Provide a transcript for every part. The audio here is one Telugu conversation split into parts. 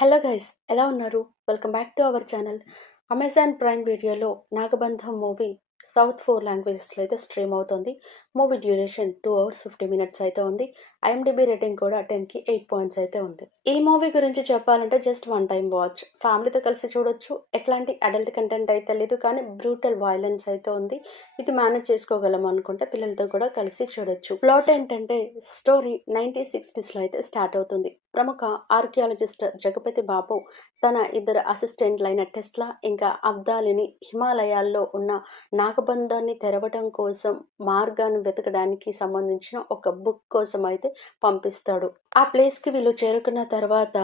హలో గైస్, ఎలా ఉన్నారు? Welcome back to our channel. Amazon prime వీడియోలో నాగబంధం మూవీ సౌత్ 4 లాంగ్వేజెస్లో అయితే స్ట్రీమ్ అవుతుంది. మూవీ డ్యూరేషన్ 2 hours 50 minutes అయితే ఉంది. ఐఎండిబి రేటింగ్ కూడా 10కి 8 పాయింట్స్ అయితే ఉంది. ఈ మూవీ గురించి చెప్పాలంటే జస్ట్ వన్ టైం వాచ్, ఫ్యామిలీతో కలిసి చూడొచ్చు. ఎట్లాంటి అడల్ట్ కంటెంట్ అయితే లేదు, కానీ బ్రూటల్ వైలెన్స్ అయితే ఉంది. ఇది మేనేజ్ చేసుకోగలం అనుకుంటే పిల్లలతో కూడా కలిసి చూడొచ్చు. ప్లాట్ ఏంటంటే, స్టోరీ 1960sలో అయితే స్టార్ట్ అవుతుంది. ప్రముఖ ఆర్కియాలజిస్ట్ జగపతి బాబు తన ఇద్దరు అసిస్టెంట్లైన టెస్లా ఇంకా అబ్దాలిని హిమాలయాల్లో ఉన్న నాగబంధాన్ని తెరవడం కోసం మార్గాన్ని వెతకడానికి సంబంధించిన ఒక బుక్ కోసం అయితే పంపిస్తాడు. ఆ ప్లేస్కి వీళ్ళు చేరుకున్న తర్వాత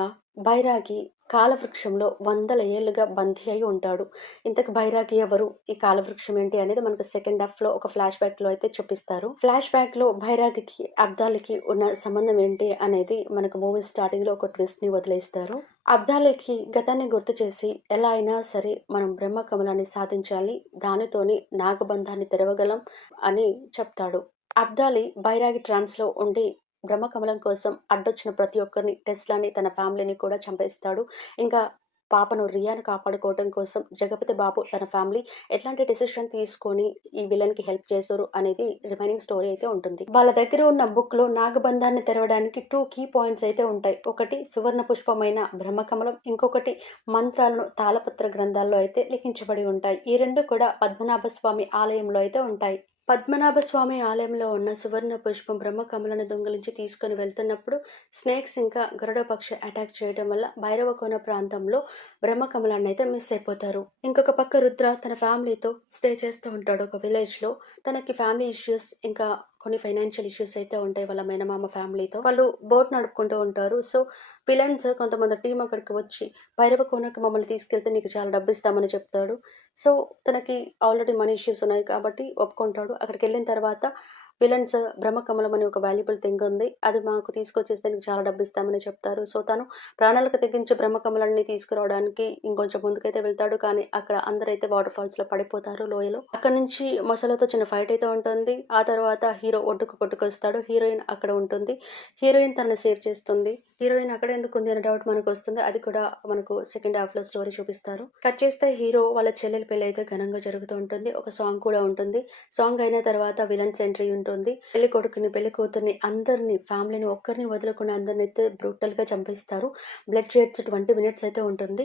బైరాగి కాలవృక్షంలో వందల ఏళ్లుగా బందీ అయి ఉంటాడు. ఇంతకు బైరాగి ఎవరు, ఈ కాలవృక్షం ఏంటి అనేది మనకు సెకండ్ హాఫ్ లో ఒక ఫ్లాష్ బ్యాక్ లో అయితే చూపిస్తారు. ఫ్లాష్ బ్యాక్ లో బైరాగికి అబ్దాలికి ఉన్న సంబంధం ఏంటి అనేది మనకు మూవీ స్టార్టింగ్ లో ఒక ట్విస్ట్ ని వదిలేస్తారు. అబ్దాలికి గతాన్ని గుర్తు చేసి ఎలా అయినా సరే మనం బ్రహ్మకమలాన్ని సాధించాలి, దానితోని నాగబంధాన్ని తెరవగలం అని చెప్తాడు. అబ్దాలి బైరాగి ట్రాన్స్ లో ఉండి బ్రహ్మకమలం కోసం అడ్డొచ్చిన ప్రతి ఒక్కరిని, టెస్లాని, తన ఫ్యామిలీని కూడా చంపేస్తాడు. ఇంకా పాపను రియాను కాపాడుకోవడం కోసం జగపతి బాబు తన ఫ్యామిలీ ఎట్లాంటి డెసిషన్ తీసుకొని ఈ విలన్ కి హెల్ప్ చేస్తారు అనేది రిమైనింగ్ స్టోరీ అయితే ఉంటుంది. వాళ్ళ దగ్గర ఉన్న బుక్ లో నాగబంధాన్ని తెరవడానికి 2 కీ పాయింట్స్ అయితే ఉంటాయి. ఒకటి సువర్ణ పుష్పమైన బ్రహ్మకమలం, ఇంకొకటి మంత్రాలను తాళపత్ర గ్రంథాల్లో అయితే లిఖించబడి ఉంటాయి. ఈ రెండు కూడా పద్మనాభ స్వామి ఆలయంలో అయితే ఉంటాయి. పద్మనాభ స్వామి ఆలయంలో ఉన్న సువర్ణ పుష్పం బ్రహ్మకమలను దొంగిలించి తీసుకొని వెళ్తున్నప్పుడు స్నేక్స్ ఇంకా గరుడ పక్షి అటాక్ చేయడం వల్ల భైరవకోన ప్రాంతంలో బ్రహ్మకమలాన్ని అయితే మిస్ అయిపోతారు. ఇంకొక పక్క రుద్ర తన ఫ్యామిలీతో స్టే చేస్తూ ఉంటాడు ఒక విలేజ్ లో. తనకి ఫ్యామిలీ ఇష్యూస్ ఇంకా కొన్ని ఫైనాన్షియల్ ఇష్యూస్ అయితే ఉంటాయి వాళ్ళ మేనమామ ఫ్యామిలీతో. వాళ్ళు బోట్ నడుపుకుంటూ ఉంటారు. సో విలన్స్ కొంతమంది టీం అక్కడికి వచ్చి భైరవకోనకు మమ్మల్ని తీసుకెళ్తే నీకు చాలా డబ్బు ఇస్తామని చెప్తాడు. సో తనకి ఆల్రెడీ మనీ ఇష్యూస్ ఉన్నాయి కాబట్టి ఒప్పుకుంటాడు. అక్కడికి వెళ్ళిన తర్వాత విలన్స్ బ్రహ్మకమలం అని ఒక వాల్యుబుల్ థింగ్ ఉంది, అది మాకు తీసుకొచ్చేస్తే నీకు చాలా డబ్బు ఇస్తామని చెప్తారు. సో తను ప్రాణాలకు తెగించి బ్రహ్మకమలాన్ని తీసుకురావడానికి ఇంకొంచెం ముందుకైతే వెళ్తాడు. కానీ అక్కడ అందరైతే వాటర్ ఫాల్స్ లో పడిపోతారు లోయలో. అక్కడ నుంచి మొసలతో చిన్న ఫైట్ అయితే ఉంటుంది. ఆ తర్వాత హీరో ఒడ్డుకు కొట్టుకొస్తాడు. హీరోయిన్ అక్కడ ఉంటుంది. హీరోయిన్ తనని సేవ్ చేస్తుంది. హీరోయిన్ అక్కడ ఎందుకు ఉంది అనే డౌట్ మనకు వస్తుంది. అది కూడా మనకు సెకండ్ హాఫ్ లో స్టోరీ చూపిస్తారు. కట్ చేస్తే హీరో వాళ్ళ చెల్లెల పెళ్లి అయితే ఘనంగా జరుగుతూ ఉంటుంది. ఒక సాంగ్ కూడా ఉంటుంది. సాంగ్ అయిన తర్వాత విలన్స్ ఎంట్రీ ఉంటుంది. పెళ్లి కొడుకుని, పెళ్లి కూతుర్ని, అందరిని, ఫ్యామిలీని ఒక్కరిని వదలకుండా అందరిని అయితే బ్రూటల్ గా చంపేస్తారు. బ్లడ్ షేడ్స్ 20 minutes అయితే ఉంటుంది.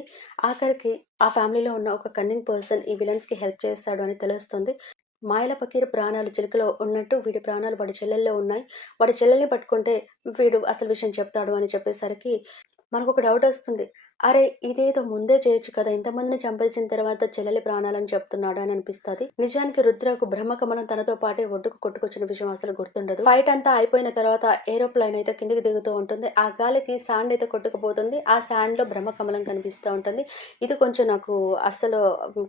ఆఖరికి ఆ ఫ్యామిలీలో ఉన్న ఒక కన్నింగ్ పర్సన్ ఈ విలన్స్ కి హెల్ప్ చేస్తాడు అని తెలుస్తుంది. మాయల పకీర్ ప్రాణాలు చిలుకలో ఉన్నట్టు వీడి ప్రాణాలు వాడి చెల్లెల్లో ఉన్నాయి. వాడి చెల్లెల్ని పట్టుకుంటే వీడు అసలు విషయం చెప్తాడు అని చెప్పేసరికి మనకు ఒక డౌట్ వస్తుంది. అరే ఇదేదో ముందే చేయొచ్చు కదా, ఇంతమందిని చంపేసిన తర్వాత చెల్లెలి ప్రాణాలని చెప్తున్నాడు అని అనిపిస్తుంది. నిజానికి రుద్రకు బ్రహ్మకమలం తనతో పాటే ఒడ్డుకు కొట్టుకొచ్చిన విషయం అసలు గుర్తుండదు. ఫైట్ అంతా అయిపోయిన తర్వాత ఏరోప్లైన్ అయితే కిందికి దిగుతూ ఉంటుంది. ఆ గాలికి శాండ్ అయితే కొట్టుకుపోతుంది. ఆ శాండ్ లో బ్రహ్మకమలం కనిపిస్తూ ఉంటుంది. ఇది కొంచెం నాకు అస్సలు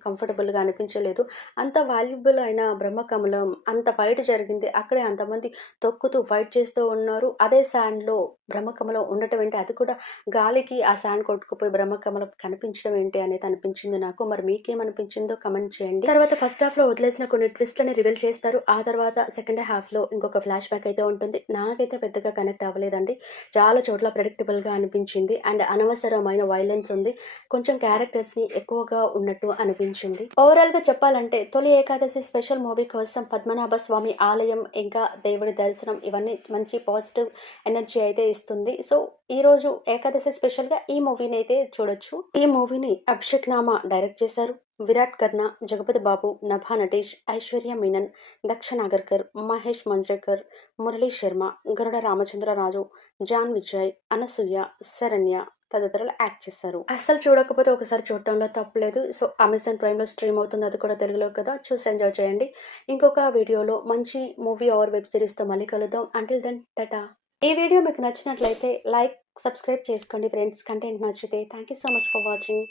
కంఫర్టబుల్ గా అనిపించలేదు. అంత వాల్యుబుల్ అయిన బ్రహ్మకమలం, అంత ఫైట్ జరిగింది, అక్కడే అంతమంది తొక్కుతూ ఫైట్ చేస్తూ ఉన్నారు. అదే శాండ్ లో బ్రహ్మకమలం ఉండటం ఏంటి, అది కూడా గాలికి ఆ శాండ్ కొట్టుకుపోయి బ్రహ్మకమలం కనిపించడం ఏంటి అనేది అనిపించింది నాకు. మరి మీకేమనిపించిందో కమెంట్ చేయండి. తర్వాత ఫస్ట్ హాఫ్ లో వదిలేసిన కొన్ని ట్విస్ట్లని రివీల్ చేస్తారు. ఆ తర్వాత సెకండ్ హాఫ్ లో ఇంకొక ఫ్లాష్ బ్యాక్ అయితే ఉంటుంది. నాకైతే పెద్దగా కనెక్ట్ అవ్వలేదండి. చాలా చోట్ల ప్రెడిక్టబుల్ గా అనిపించింది అండ్ అనవసరమైన వైలెన్స్ ఉంది. కొంచెం క్యారెక్టర్స్ ని ఎక్కువగా ఉన్నట్టు అనిపించింది. ఓవరాల్ గా చెప్పాలంటే తొలి ఏకాదశి స్పెషల్ మూవీ కోసం పద్మనాభ స్వామి ఆలయం ఇంకా దేవుడి దర్శనం ఇవన్నీ మంచి పాజిటివ్ ఎనర్జీ అయితే ఇస్తుంది. సో ఈ రోజు ఏకాదశి స్పెషల్ గా ఈ మూవీని అయితే చూడొచ్చు. ఈ మూవీని అభిషేక్ నామా డైరెక్ట్ చేశారు. విరాట్ కర్ణ, జగపతి బాబు, నభా నటేష్, ఐశ్వర్య మీనన్, దక్ష నాగర్కర్, మహేష్ మంజ్రేకర్, మురళీ శర్మ, గరుడ రామచంద్రరాజు, జాన్ విజయ్, అనసూయ, శరణ్య తదితరులు యాక్ట్ చేశారు. అస్సలు చూడకపోతే ఒకసారి చూడటంలో తప్పలేదు. సో అమెజాన్ ప్రైమ్ లో స్ట్రీమ్ అవుతుంది, అది కూడా తెలుగులో కదా, చూసి ఎంజాయ్ చేయండి. ఇంకొక వీడియోలో మంచి మూవీ ఆర్ వెబ్ సిరీస్ తో మళ్ళీ కలుద్దాం. Until then tata. ఈ వీడియో మీకు నచ్చినట్లయితే లైక్, సబ్స్క్రైబ్ చేసుకోండి ఫ్రెండ్స్. కంటెంట్ నచ్చితే thank you so much for watching.